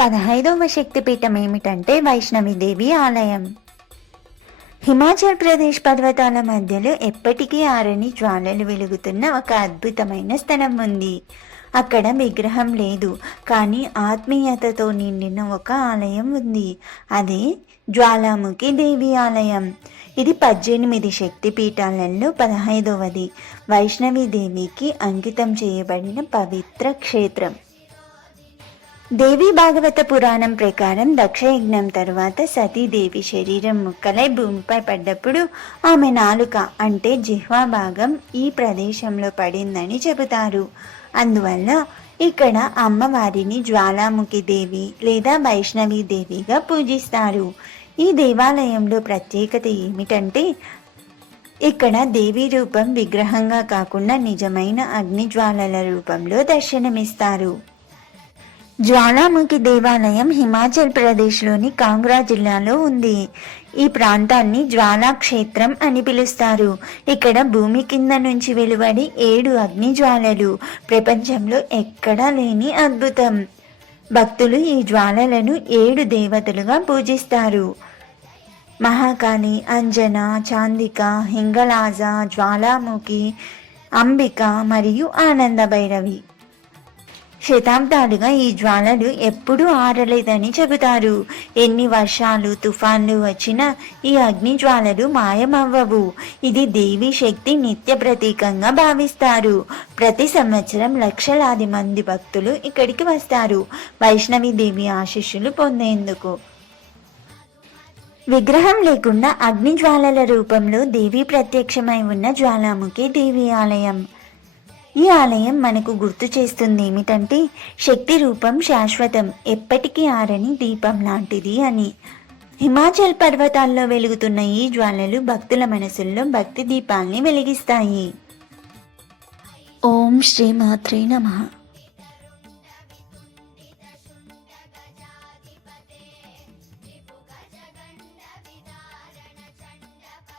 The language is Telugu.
పదహైదవ శక్తిపీఠం ఏమిటంటే వైష్ణవిదేవి ఆలయం. హిమాచల్ ప్రదేశ్ పర్వతాల మధ్యలో ఎప్పటికీ ఆరని జ్వాలలు వెలుగుతున్న ఒక అద్భుతమైన స్థలం ఉంది. అక్కడ విగ్రహం లేదు కానీ ఆత్మీయతతో నిండిన ఒక ఆలయం ఉంది. అదే జ్వాలాముఖి దేవి ఆలయం. ఇది పద్దెనిమిది శక్తి పీఠాలలో పదహైదవది. వైష్ణవి దేవికి అంకితం చేయబడిన పవిత్ర క్షేత్రం. దేవి భాగవత పురాణం ప్రకారం దక్షయజ్ఞం తర్వాత సతీదేవి శరీరం ముక్కలై భూమిపై పడ్డప్పుడు ఆమె నాలుక అంటే జిహ్వా భాగం ఈ ప్రదేశంలో పడిందని చెబుతారు. అందువల్ల ఇక్కడ అమ్మవారిని జ్వాలాముఖి దేవి లేదా వైష్ణవి దేవిగా పూజిస్తారు. ఈ దేవాలయంలో ప్రత్యేకత ఏమిటంటే ఇక్కడ దేవి రూపం విగ్రహంగా కాకుండా నిజమైన అగ్ని జ్వాలల రూపంలో దర్శనమిస్తారు. జ్వాలాముఖి దేవాలయం హిమాచల్ ప్రదేశ్లోని కాంగ్రా జిల్లాలో ఉంది. ఈ ప్రాంతాన్ని జ్వాలా క్షేత్రం అని పిలుస్తారు. ఇక్కడ భూమి కింద నుంచి వెలువడి ఏడు అగ్ని జ్వాలలు ప్రపంచంలో ఎక్కడా లేని అద్భుతం. భక్తులు ఈ జ్వాలలను ఏడు దేవతలుగా పూజిస్తారు. మహాకాళి అంజన చాందిక హింగళాజ జ్వాలాముఖి అంబిక మరియు ఆనంద భైరవి శతాబ్దాలుగా ఈ జ్వాలలు ఎప్పుడూ ఆరలేదని చెబుతారు. ఎన్ని వర్షాలు తుఫాన్లు వచ్చినా ఈ అగ్ని జ్వాలలు మాయమవ్వవు. ఇది దేవి శక్తి నిత్య ప్రతీకంగా భావిస్తారు. ప్రతి సంవత్సరం లక్షలాది మంది భక్తులు ఇక్కడికి వస్తారు వైష్ణవి దేవి ఆశీస్సులు పొందేందుకు. విగ్రహం లేకుండా అగ్ని జ్వాలల రూపంలో దేవి ప్రత్యక్షమై ఉన్న జ్వాలాముఖి దేవి ఆలయం. ఈ ఆలయం మనకు గుర్తు చేస్తుంది ఏమిటంటే శక్తి రూపం శాశ్వతం ఎప్పటికీ ఆరని దీపం లాంటిది అని. హిమాచల్ పర్వతాల్లో వెలుగుతున్న ఈ జ్వాలలు భక్తుల మనసుల్లో భక్తి దీపాల్ని వెలిగిస్తాయి. ఓం శ్రీ మాత్రే నమః.